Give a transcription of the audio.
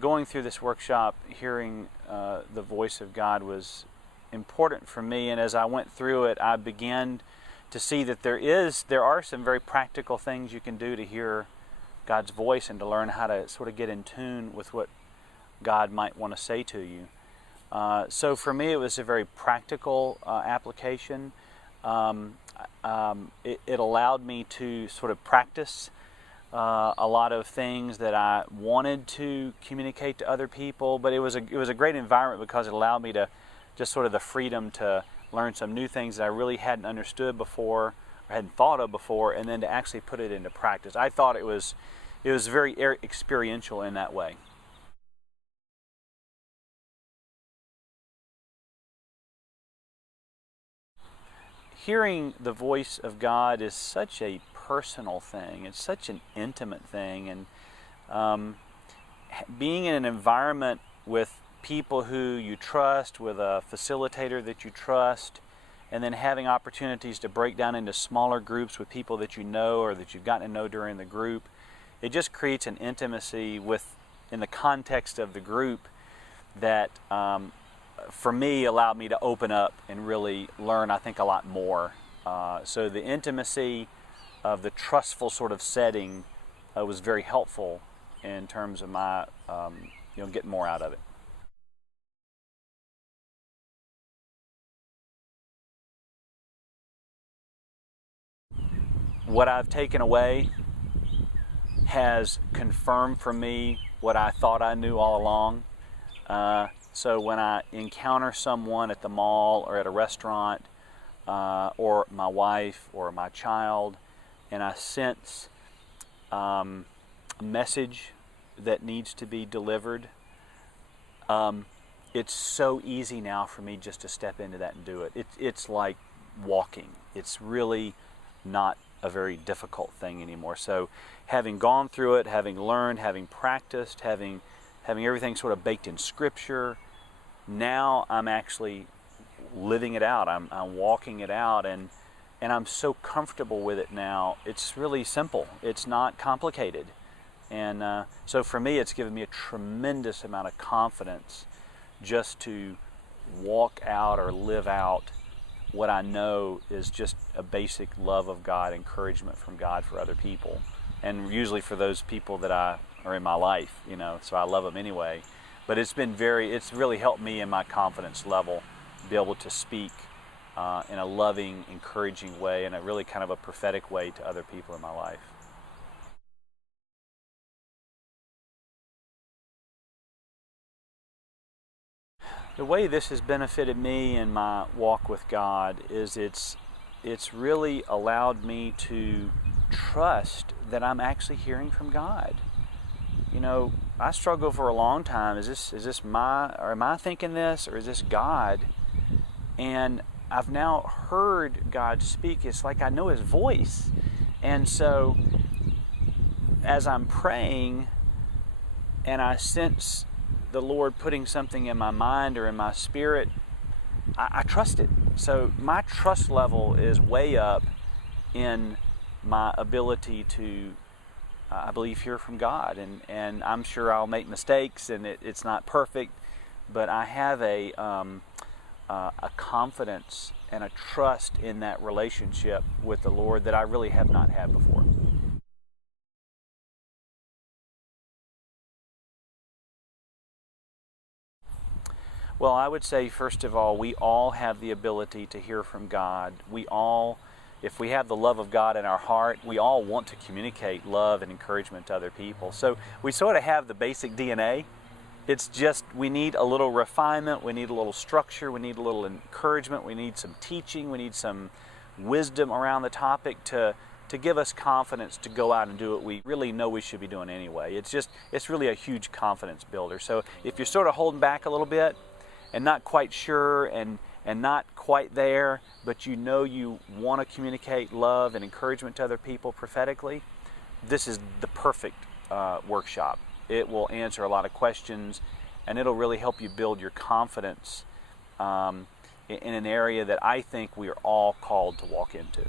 going through this workshop, hearing the voice of God was important for me, and as I went through it, I began to see that there are some very practical things you can do to hear God's voice and to learn how to sort of get in tune with what God might want to say to you. So for me, it was a very practical application. It allowed me to sort of practice a lot of things that I wanted to communicate to other people, but it was a great environment because it allowed me to just sort of the freedom to learn some new things that I really hadn't understood before or hadn't thought of before, and then to actually put it into practice. I thought it was very experiential in that way. Hearing the voice of God is such a personal thing. It's such an intimate thing, and being in an environment with people who you trust, with a facilitator that you trust, and then having opportunities to break down into smaller groups with people that you know or that you've gotten to know during the group, it just creates an intimacy in the context of the group that for me allowed me to open up and really learn, I think, a lot more. So the intimacy of the trustful sort of setting was very helpful in terms of my getting more out of it. What I've taken away has confirmed for me what I thought I knew all along. So when I encounter someone at the mall or at a restaurant, or my wife or my child, and I sense a message that needs to be delivered, it's so easy now for me just to step into that and do it. It's like walking. It's really not a very difficult thing anymore. So having gone through it, having learned, having practiced, having everything sort of baked in Scripture, now I'm actually living it out. I'm walking it out, and I'm so comfortable with it now. It's really simple. It's not complicated. And so for me, it's given me a tremendous amount of confidence just to walk out or live out what I know is just a basic love of God, encouragement from God for other people, and usually for those people that are in my life, so I love them anyway. But it's really helped me in my confidence level to be able to speak in a loving, encouraging way, and a really kind of a prophetic way to other people in my life. The way this has benefited me in my walk with God is it's really allowed me to trust that I'm actually hearing from God. I struggled for a long time. Is this am I thinking this, or is this God? And I've now heard God speak. It's like I know His voice. And so as I'm praying and I sense the Lord putting something in my mind or in my spirit, I trust it. So my trust level is way up in my ability to, I believe, hear from God. And I'm sure I'll make mistakes, and it's not perfect, but I have a confidence and a trust in that relationship with the Lord that I really have not had before. Well, I would say, first of all, we all have the ability to hear from God. If we have the love of God in our heart, we all want to communicate love and encouragement to other people. So we sort of have the basic DNA. It's just we need a little refinement, we need a little structure, we need a little encouragement, we need some teaching, we need some wisdom around the topic to give us confidence to go out and do what we really know we should be doing anyway. It's really a huge confidence builder. So if you're sort of holding back a little bit and not quite sure and not quite there, but you want to communicate love and encouragement to other people prophetically, this is the perfect workshop. It will answer a lot of questions, and it'll really help you build your confidence in an area that I think we are all called to walk into.